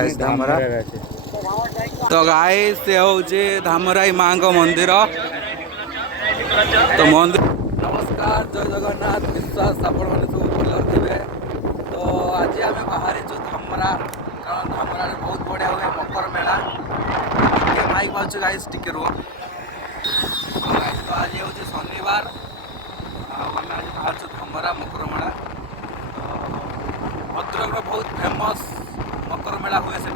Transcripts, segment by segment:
Guys Dhamra. तो guys से होचे धामराई माँ को मंदिर। तो मंदिर नमस्कार जय जगन्नाथ विश्वास आपण मैंने सब भल थे। तो आज आम बाहरी धामरा कारण धामरा बहुत बढ़िया हुए मकर मेला टे माइक बाजू गाइस टिके रुह। तो आज हूँ शनिवार आम आज बाहर धामरा मकर मेला। भद्रक बहुत फेमस मकर मेला हुए से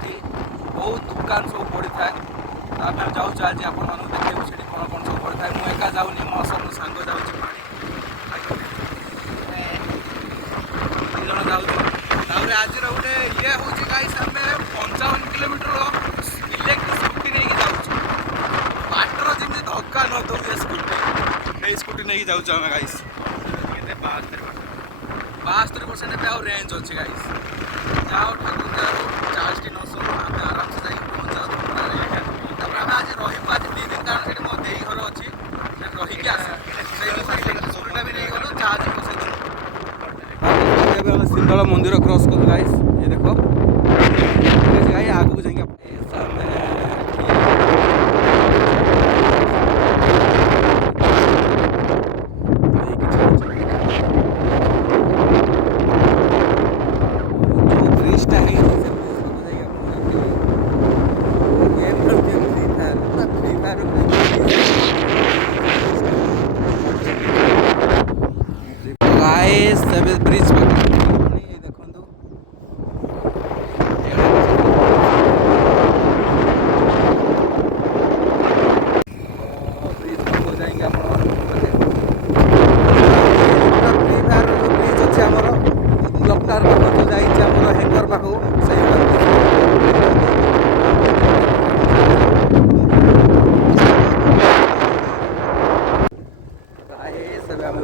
बहुत दुकान सब पड़ी था। आम जाऊँ आज आप देखिए कौन कौन सब पड़ी था। मुझे एका जाऊनी मो सब सांग जाऊँ आज गोटे ये हूँ गाइस आम 55 किलोमीटर इलेक्ट्रिक स्कूटी नहीं जाऊँ बाटर जमी धक्का न दौ स्कूटी स्कूटी नहीं जाऊँ आम गाइस 72% पे आउ रेंज अच्छी गाइस। जाओ ठाकुर चार्ज टी नसो आम आराम से जाइए पहुँचा आम आज रही आज 2 दिन कारण से मो दे घर अच्छी रहीकि आस स्कूटा भी नहीं गलु चार्ज बसई देलु। सिंदल मंदिर क्रॉस कलु गाइस ये देखो गाई आगू जाएंगे ब्रिज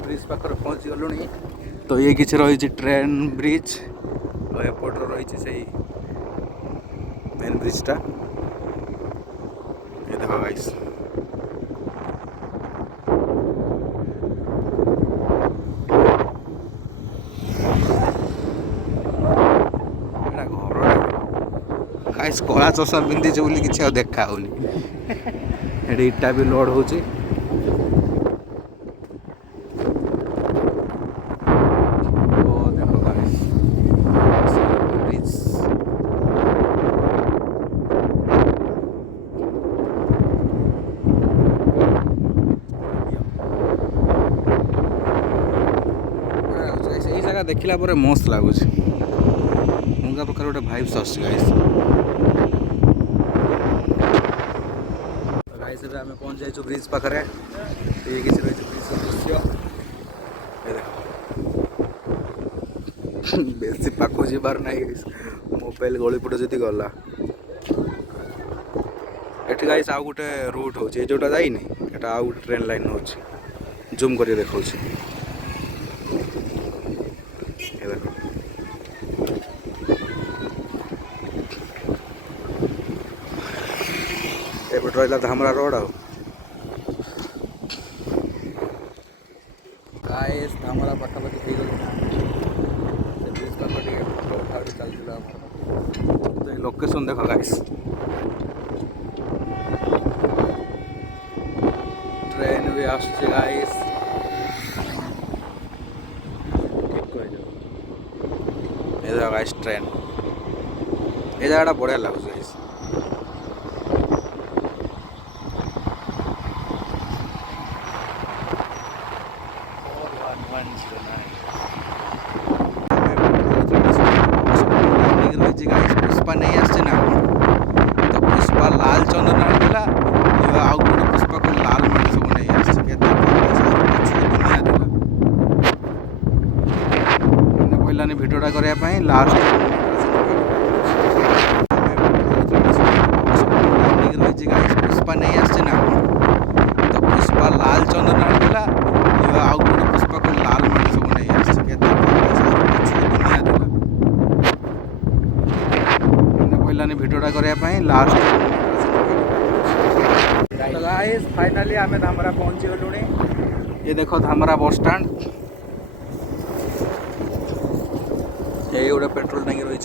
ब्रिज पाखर पहुँची गलु। तो ये किसी रही ट्रेन ब्रिज और एपट रही से मेन ब्रिजटा ये देखो गाइस। गाइस कला चषा पिंधि बोली किसी देखा इटा भी लोड हो। देखला पर मस्त लगुच अलगा प्रकार गोटे भाइब्स आस गाइस। गाइस आम पहुँच जाइए ब्रिज पाखे ये किसी रही ब्रिज दृश्य बेसी पाख जबार ना मोबाइल गलीपट जी गला एट गाइस आउ गोटे रूट हो जोटा जाइनी एटा आउ गोटे ट्रेन लाइन हो जूम कर देखा एपट रहा धामरा रोड गाइस धामरा पाखापाखि हो गल ब्रिज पाख चलता तो ये लोकेशन देख गाइस ट्रेन भी आसुचे गाइस ये गाइस ट्रेन ये जगह बढ़िया लगुच गाइस। पुष्पा नहीं आसचे ना तो पुष्पा लाल चंदन आला आउ गोटे पुष्पा को लाल माटी सब नहीं आसचे दुनिया कहलानी भिडियोटा करने लास्ट रही पुष्पा नहीं आसचे ना तो पुष्पा लाल चंदन आला आउ गोटे पुष्पा को लाल माटी सब नहीं आसचे कहलानी भिडियोटा करने लास्ट। तो गाइस फाइनली आम धामरा पहुँची गलु। ये देखो धामरा बस स्टैंड ये गोटे पेट्रोल टंकी रही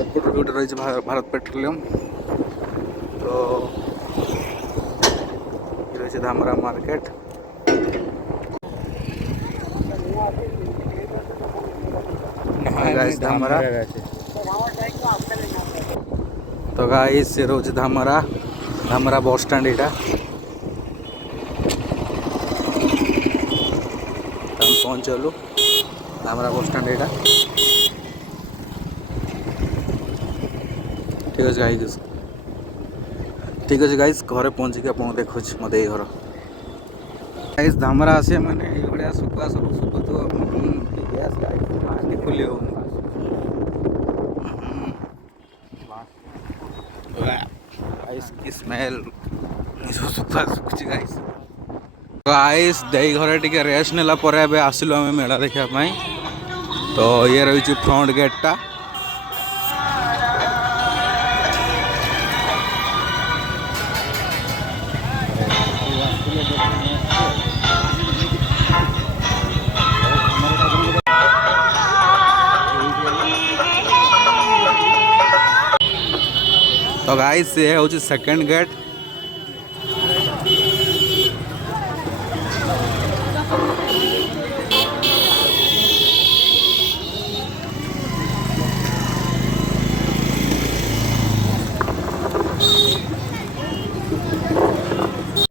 एपट गोटे रही भारत पेट्रोलियम। तो ये रही धामरा मार्केट। गाइस धामरा। तो गाइस ये रोज धामरा धामरा बस स्टैंड यहाँ पहुँचलु धामरा बस स्टैंड यहाँ। ठीक अच्छे गाइस ठीक अच्छे गाइस घरे पहुँचिक आप देखु मत ये घर गाइस धामरा आसे मैंने ये सुखा सब सुखुआ खुली हो की स्मेल सुखा सुखी गाइस। गाइस देई घरे टिके रेस्ट नेला परे एबे आसिलु आमे मेला देखा पाई। तो ये रही फ्रंट गेटटा। तो गाइस ये हूँ सेकंड गेट।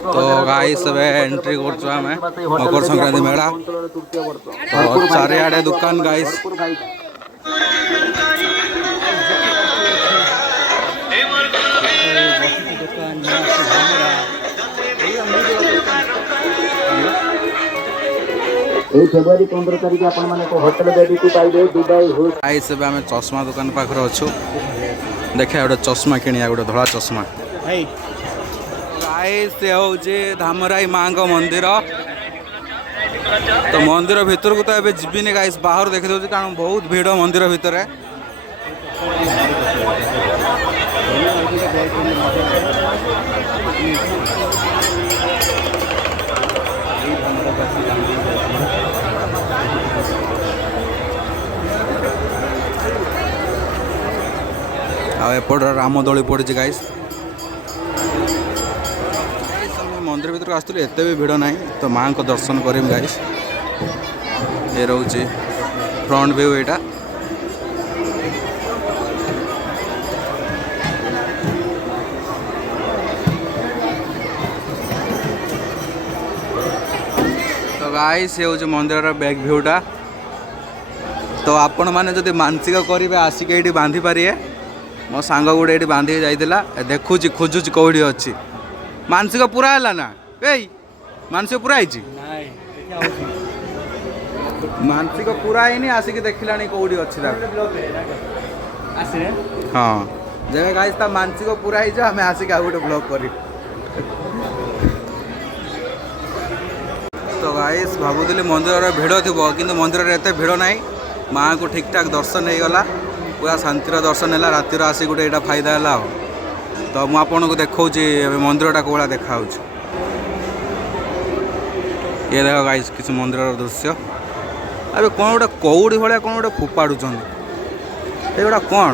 तो गाइस सब एंट्री कर मकर संक्रांति मेला। तो चारिआडे दुकान गाइस। फेब्रुआरी 15 तारिख आपण माने को होटल बेबी को पाइबे दुबई हो। गाइस अब आम चश्मा दुकान पाखर अच्छु देखा गोटे चश्मा किनिया गोटे धला चश्मा। गाइस ये हूँ धामराई माँ मंदिर। तो मंदिर भितर को तो ये जीविनी गाइस बाहर देखी दूसरी कारण बहुत भीड़ मंदिर भितर। एपट रामदोली पड़ी गाइस। मंदिर भीतर आसुली एत भी भिड़ ना तो माँ को दर्शन करम गाइस। ये रोचे फ्रंट व्यू यहाँ। तो गाइस ये हूँ मंदिर बैक व्यूटा। तो आपण मैंने जब मानसिक करेंगे आसिक ये बांधि पारे। मो सांग गोटे ये बांधिक जाइला देखुची खोजुची कौड़ी अच्छी मानसिक पूरा है ना ए मानसिक पूरा है मानसिक पूरा ही आसिक देखला कौड़ी अच्छी हाँ जब गाइस ता मानसिक पूरा ही आम आसिक आ गोटे ब्लॉग कर। तो गाइस भावुली मंदिर भिड़ थी कि मंदिर एत भिड़ ना माँ को ठीक ठाक दर्शन हो गला पूरा शांतिर दर्शन है। रातिर आसी गोटे यहाँ फायदा है। तो मुझे को देखा मंदिरटा कौड़ा देखा ये देख गाइस किसी मंदिर दृश्य। अबे कौन गोटे कौड़ी भाया कौन गोटे फोपाड़ू एगुड़ा कौन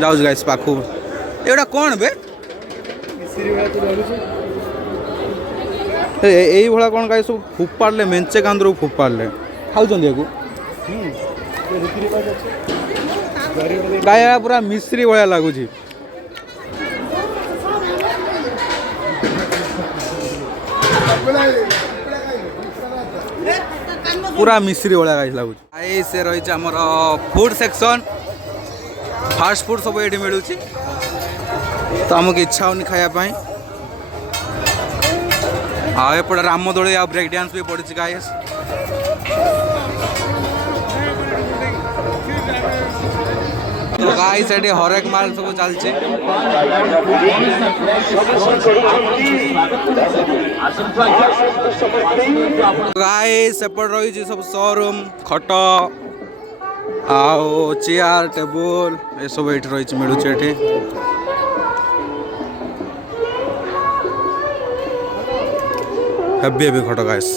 जाऊँ गाइस पाखु एगुड़ा कौन बे यही भाया कौन गाइस सब फोपाड़े मेंचे कांदर फोपाड़े खाऊ गाय पूरा मिश्री भाया लगुच। पूरा मिश्री भाया गाइस लगुच। गाइस से रही आमर फूड सेक्शन फास्ट फूड सब ये मिलूँ। तो आमको इच्छा होनी खायापाई। एपटे रामदोली आ ब्रेक डांस भी पड़ी गाइस। तो गाइस एटी हरेक माल सब चलছে। गाइस एपट रही सब शोरूम खट आओ चेयर टेबुल ये सब ये रही मिलूँ। ये हेवी हेवी खट गाइस।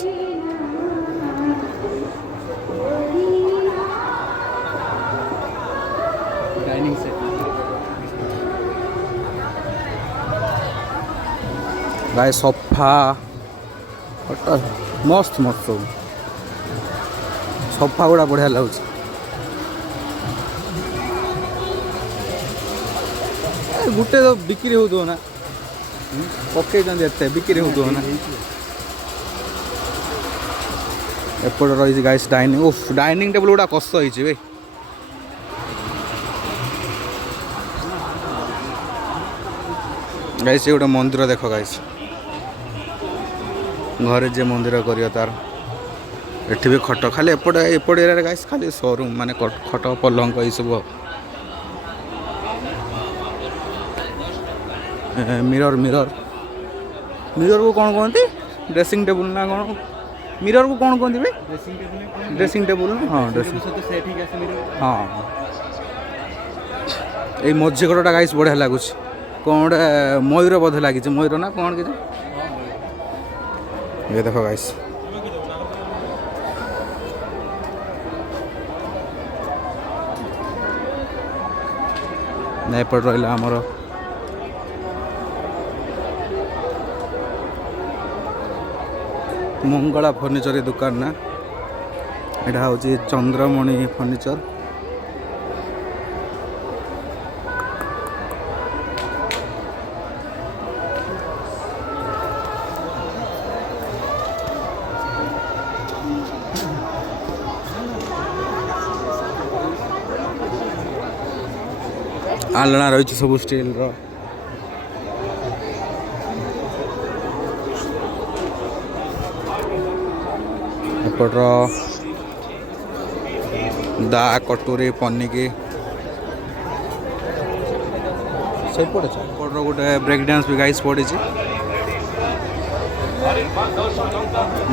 गाय सफा मस्त मस्त सब सफा गुड़ा बढ़िया लगुच गोटे तो बिक्री हो ना पकई बिक्री हो ना एपट रही गाइस डाइनिंग ओफ डाइनिंग टेबल गुड़ा कष हो गाइस गोटे मंदिर देख गाइस घरे जे मंदिर कर तार एठी भी खट खाली एपट एरिया गाइस खाली शोरूम माने खट पलंग ये सब मिरर मिरर मिरर को कौन कहते ड्रेसिंग टेबल ना कौन मिरर को कौन कहते भाई ड्रेसिंग टेबल ना हाँ ड्रेसिंग हाँ ये मझी घरटा गाइस बढ़िया लगुच कौन गोटे मयूर बोधे लगी मयूर ना कौन कि ये देखो गाइस एपट रहा आमर मंगला फर्निचर दुकान ना यहाँ हूँ चंद्रमणि फर्निचर आलना रही सब स्टील एपटर दा कटोरी पनिकी सेपटे गोटे ब्रेक डांस भी गाइस पड़ी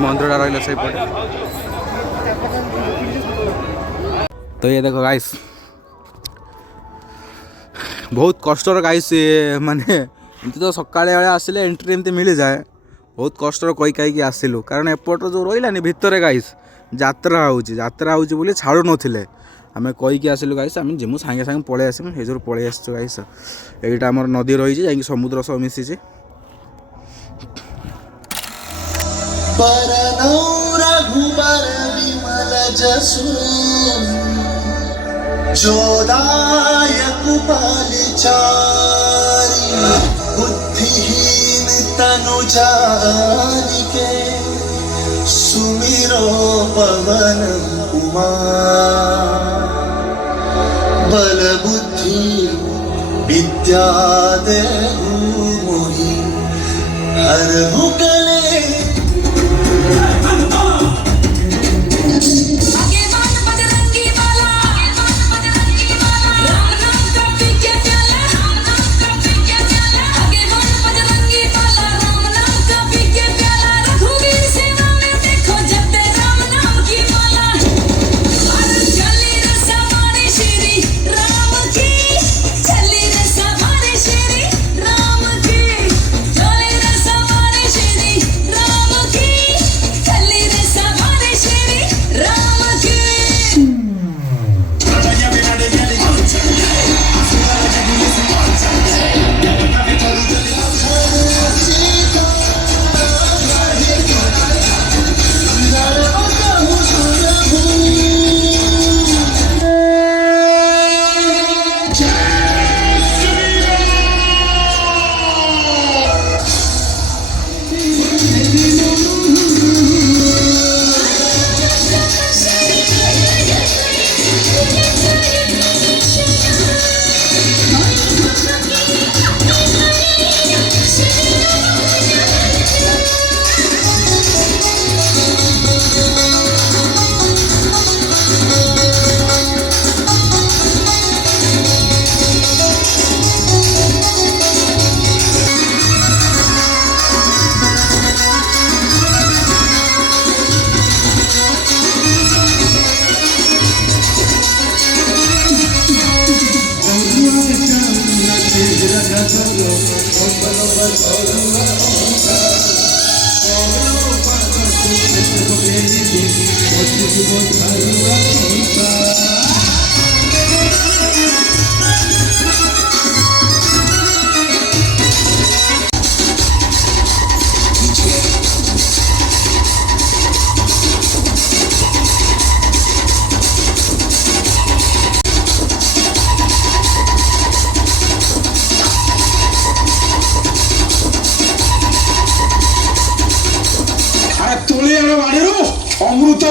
मंदिर रहा से तो ये देखो गाइस बहुत कष्टर गाइस माने एमती तो सकाଳେ बेले आसिले एंट्री एमती मिल जाए बहुत कष्टर कई कहीं आसिलु कारण एपट जो रही भितर गाइस जात्रा होची बोली छाड़ू नथिले आमे कहीकि आसिलु गाइस आमे जिमु सांगे सांगे पळे आसिमु हेजर पळे आसछु गाइस एटा हमर नदी रही जाई समुद्र सह मिसी जोदायक पालिचारी बुद्धिहीन तनु जानिके सुमिरो पवन कुमार बल बुद्धि विद्या देहु मोहि हर मुकले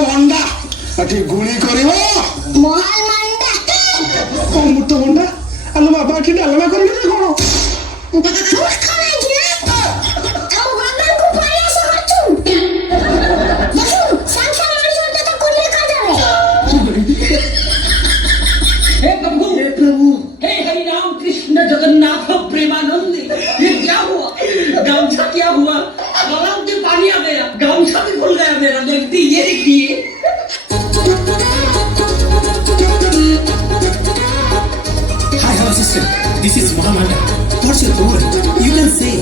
ଭଣ୍ଡା ଆଠି ଗୁଳି କରିବ ମହାଲ ମଣ୍ଡା ଅମୃତ ଭଣ୍ଡା ଆଲୋ ବାବା ଆଠି ଡାଲମା କରିବି ନା କଣ ମୂର୍ଖ ନାଇଁ ନା ଆମ ବାବାଙ୍କୁ ପ୍ରୟାସ କରୁଛୁ ଦେଖୁ ସଂଖ୍ୟା ମଣିଷ ତ କୋଲେ କାଜାବେ हे प्रभु हे हरि राम कृष्ण जगन्नाथ प्रेमानंद ये क्या हुआ गामछा क्या हुआ गलाव में पानी आ गया गामछा भी खुल गया मेरा देखती ये देखिए Hi, hello sister. This is Mohammed. What's your problem? You can say.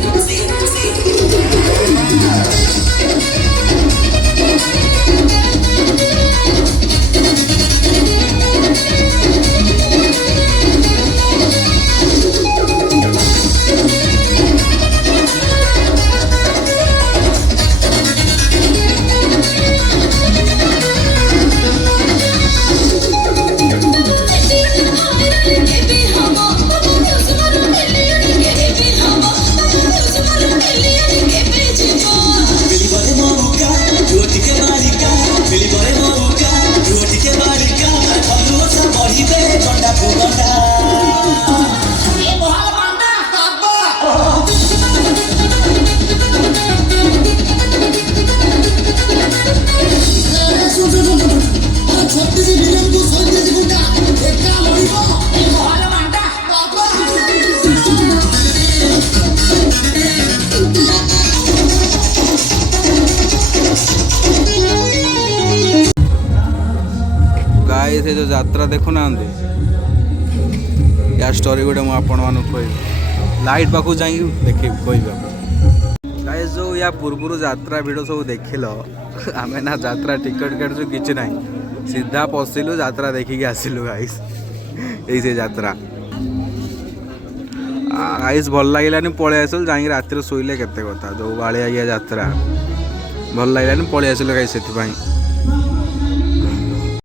Guys जो यात्रा देखुना या स्टोरी गोटे मुझे आपण मानक कह लाइट पाखु जा देख कह गाइस जो या पूर्व यात्रा भिड सब देखिल आम ना यात्रा टिकट काटू कि ना सीधा पशिलु यात्रा देखिकी आसिलु गाइस यही से यात्रा गाइस भल लगे पलि आसल जा रातिर शोले केते कथा जो भाया यात्रा भल लगे पलि आसिलु गाइस से